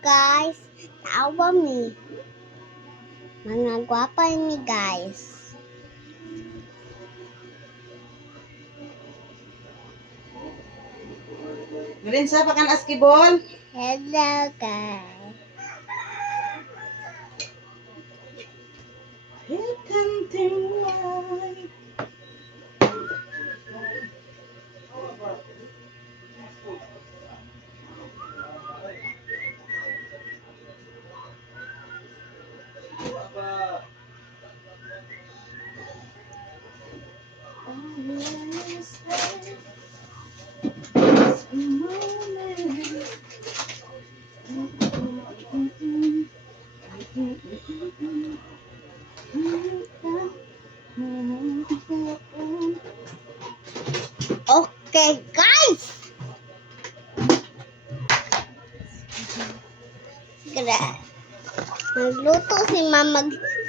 guys, naawa mi. Mga gwapa mi guys. Marinsa pa kan askibol. Hello guys. Welcome to life. Okay guys. Magluto si mama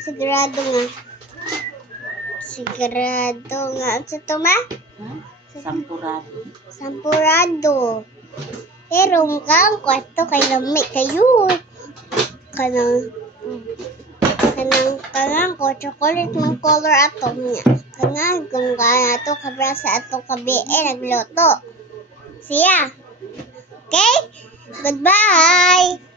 sigurado nga. Sa tuma? Sampurado. Sampurado. Pero ang kwarto kay lami kayo. Kanang ko chocolate mang color ato niya. Kanang kung kaya ato kabra sa ato kabi nagluto. Siya. Okay? Goodbye.